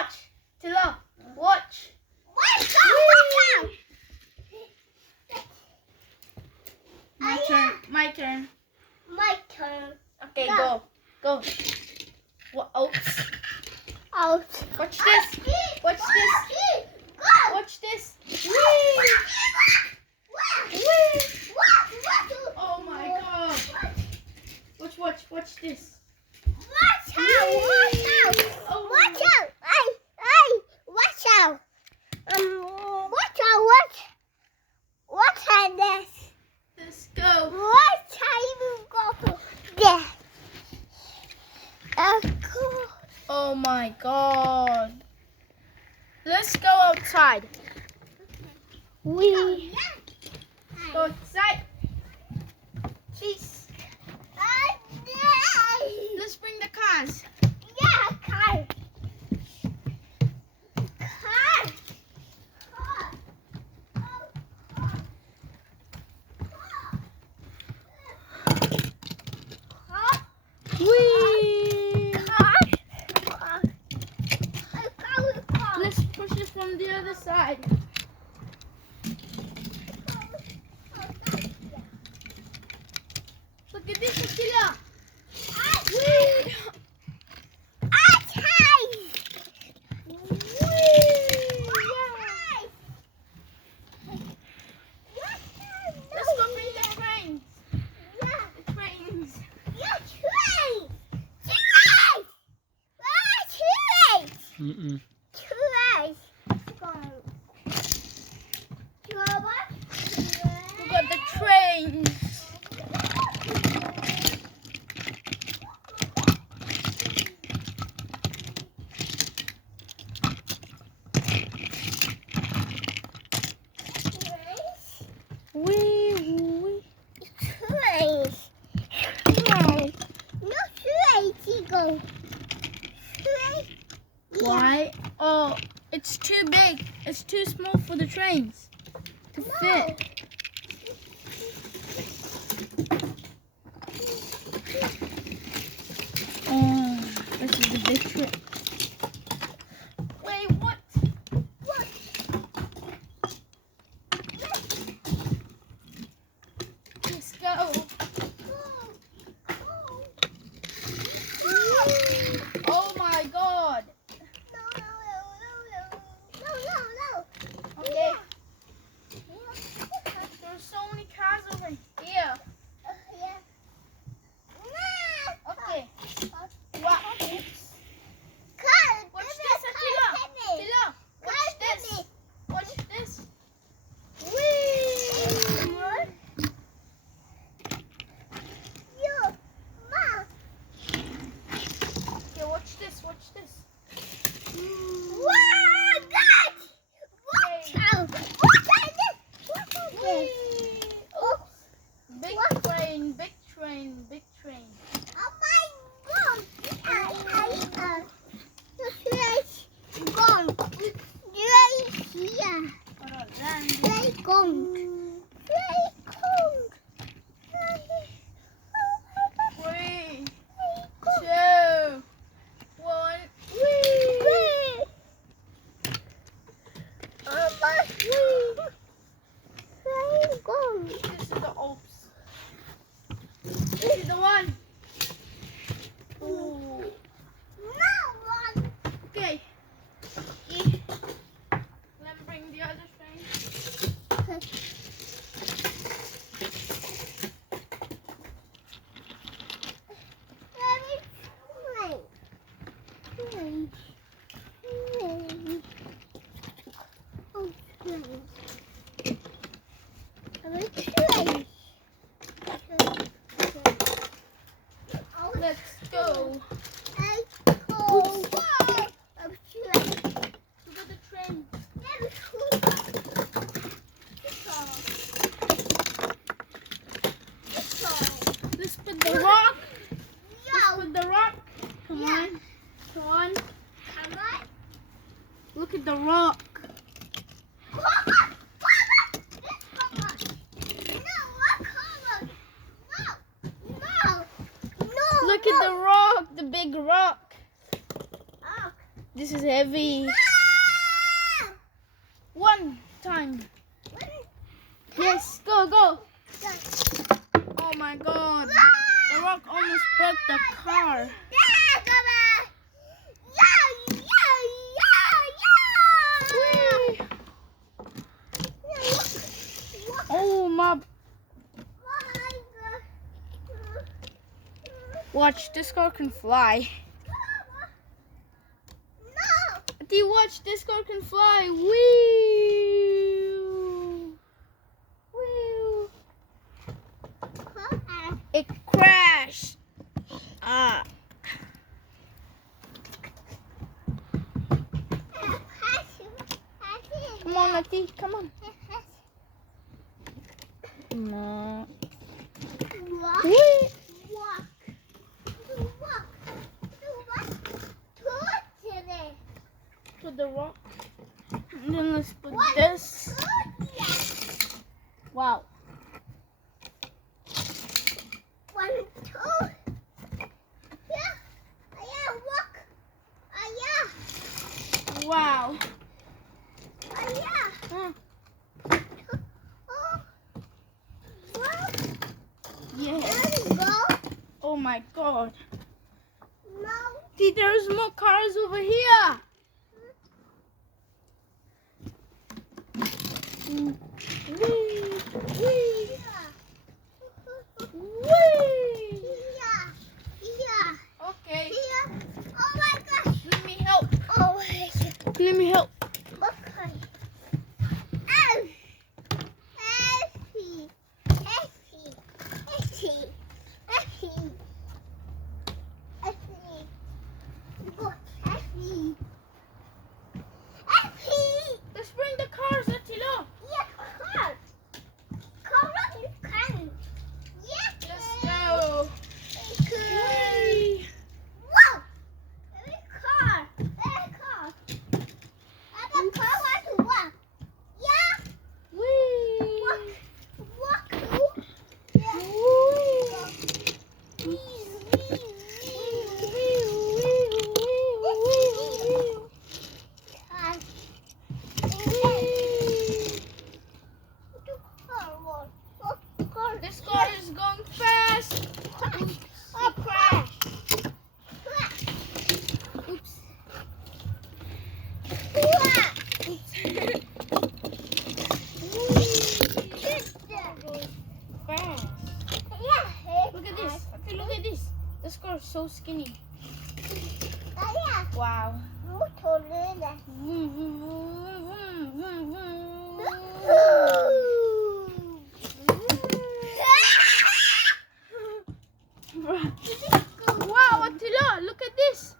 watch. Atila, watch. Watch out! My turn. My turn. My turn. Okay, go. Go. What? Oops. Out. Watch this. Watch this. Go. Watch this. Whee! Whee! Oh my God. Watch this. Watch out! Watch out! Oh. Watch out! Hey! Watch out! Watch out! Watch out this. Let's go. Watch how you go there. Go. Oh my God. Let's go outside. We. Go outside. Please. Let's bring the cars. Yeah, car. Whee! Let's push it from the other side. Look at this, Atila. Whee! Let's go bring the trains. The trains. Mm-mm. We got the trains. Wee, wee. Why? Oh, it's too big. It's too small for the trains to fit. Oh, this is a big trip. Wait, what? Let's go. Oh my God. Okay. There's so many cars over here. Okay. Wow. Watch this, Atila. Atila, watch this. Watch this. Whee! Okay, watch this. Watch this. Whee! Oops. Big train, big train, big train. Hold on, then. Three, two, one. Whee! This is the Ops. This is the one. Ooh. Okay. Let me bring the other train. Let's go. Oops. Look at the train. Let's put the rock. Let's put the rock. Come on. Come on. Look at the rock. Look at the rock, the big rock. This is heavy. One time. Yes, go, go. Oh my god. The rock almost broke the car. Whee! Oh my. Watch, this car can fly. Ati, watch, this car can fly. Whee! Whee! It crashed. Ah. Come on, Ati, come on. No. Whee! Put the rock. And then let's put this. Wow. 1, 2. Yeah. Walk. Yeah. Wow. Yeah. Huh. Oh. Walk. Yeah. There you go. Oh my god. No. See, there's more cars over here. Whee! Whee! Whee! Yeah. Okay. Here. Oh my gosh. Let me help. Oh my God. Let me help. Okay. Let's bring the cars, Atila. Let's go. Whee! Whee! This car is going fast. Oh, crash! Oops. Fast. Look at this. Okay, look at this. This car is so skinny. Wow. Vroom, vroom, vroom, vroom, vroom. Wow, Atila, look at this.